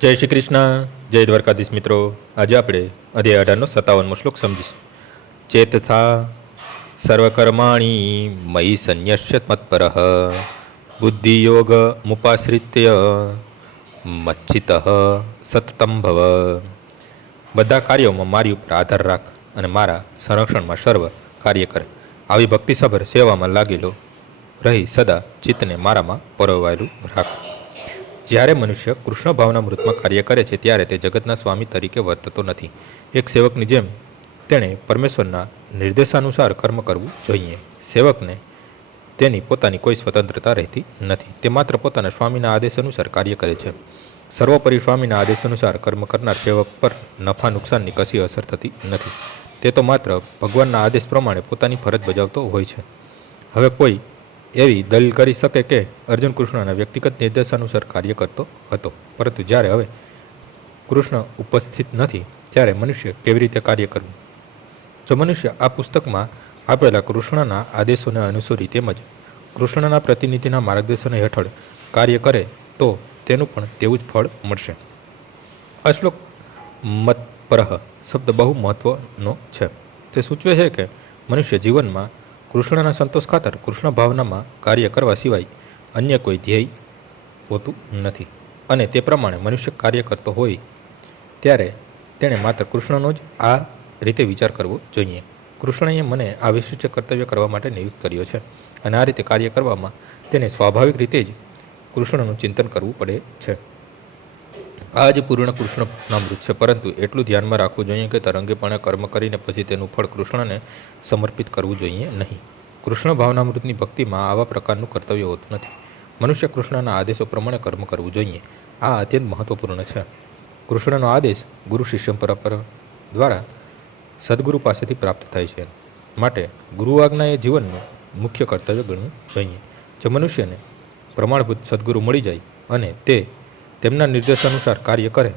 જય શ્રી કૃષ્ણ, જય દ્વારકાધીશ મિત્રો. આજે આપણે અધ્યાય 18નો 57મો શ્લોક સમજીશું. ચેતસા સર્વકર્માણી મયી સંન્યસ્ય મત્પરઃ બુદ્ધિયોગ મુપાશ્રિત્ય મચ્છિતઃ સતતમ ભવ. બધા કાર્યોમાં મારી ઉપર આધાર રાખ અને મારા સંરક્ષણમાં સર્વ કાર્ય કરે. આવી ભક્તિસભર સેવામાં લાગેલો રહી સદા ચિત્તને મારામાં પરોવાયેલું રાખ. જ્યારે મનુષ્ય કૃષ્ણ ભાવના મૃતમાં કાર્ય કરે છે ત્યારે તે જગતના સ્વામી તરીકે વર્તતો નથી. એક સેવકની જેમ તેણે પરમેશ્વરના નિર્દેશાનુસાર કર્મ કરવું જોઈએ. સેવકને તેની પોતાની કોઈ સ્વતંત્રતા રહેતી નથી. તે માત્ર પોતાના સ્વામીના આદેશ અનુસાર કાર્ય કરે છે. સર્વોપરી સ્વામીના આદેશ અનુસાર કર્મ કરનાર સેવક પર નફા નુકસાનની કશી અસર થતી નથી. તે તો માત્ર ભગવાનના આદેશ પ્રમાણે પોતાની ફરજ બજાવતો હોય છે. હવે કોઈ એવી દલીલ કરી શકે કે અર્જુન કૃષ્ણના વ્યક્તિગત નિર્દેશાનુસાર કાર્ય કરતો હતો, પરંતુ જ્યારે હવે કૃષ્ણ ઉપસ્થિત નથી ત્યારે મનુષ્ય કેવી રીતે કાર્ય કરવું? જો મનુષ્ય આ પુસ્તકમાં આપેલા કૃષ્ણના આદેશોને અનુસરી તેમજ કૃષ્ણના પ્રતિનિધિના માર્ગદર્શન હેઠળ કાર્ય કરે તો તેનું પણ તેવું જ ફળ મળશે. આ શ્લોક મત્પરઃ શબ્દ બહુ મહત્વનો છે. તે સૂચવે છે કે મનુષ્ય જીવનમાં કૃષ્ણના સંતોષ ખાતર કૃષ્ણ ભાવનામાં કાર્ય કરવા સિવાય અન્ય કોઈ ધ્યેય હોતું નથી, અને તે પ્રમાણે મનુષ્ય કાર્ય કરતો હોય ત્યારે તેણે માત્ર કૃષ્ણનો જ આ રીતે વિચાર કરવો જોઈએ. કૃષ્ણએ મને આ વિશિષ્ટ કર્તવ્ય કરવા માટે નિયુક્ત કર્યો છે, અને આ રીતે કાર્ય કરવામાં તેને સ્વાભાવિક રીતે જ કૃષ્ણનું ચિંતન કરવું પડે છે. આ જ પૂર્ણ કૃષ્ણના મૃત છે, પરંતુ એટલું ધ્યાનમાં રાખવું જોઈએ કે તરંગીપણે કર્મ કરીને પછી તેનું ફળ કૃષ્ણને સમર્પિત કરવું જોઈએ નહીં. કૃષ્ણ ભાવનામૃતની ભક્તિમાં આવા પ્રકારનું કર્તવ્ય હોતું નથી. મનુષ્ય કૃષ્ણના આદેશો પ્રમાણે કર્મ કરવું જોઈએ. આ અત્યંત મહત્વપૂર્ણ છે. કૃષ્ણનો આદેશ ગુરુ શિષ્ય પરંપરા દ્વારા સદગુરુ પાસેથી પ્રાપ્ત થાય છે, માટે ગુરુ આજ્ઞા એ જીવનનું મુખ્ય કર્તવ્ય ગણવું જોઈએ. જો મનુષ્યને પ્રમાણભૂત સદગુરુ મળી જાય અને તે તેમના નિર્દેશાનુસાર કાર્ય કરે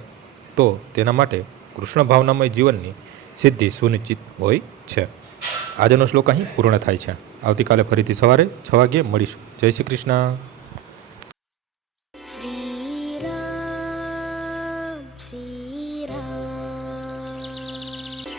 તો તેના માટે કૃષ્ણ ભાવનામય જીવનની સિદ્ધિ સુનિશ્ચિત હોય છે. આજનો શ્લોક અહીં પૂર્ણ થાય છે. આવતીકાલે ફરીથી સવારે 6 વાગ્યે મળીશું. જય શ્રી કૃષ્ણ.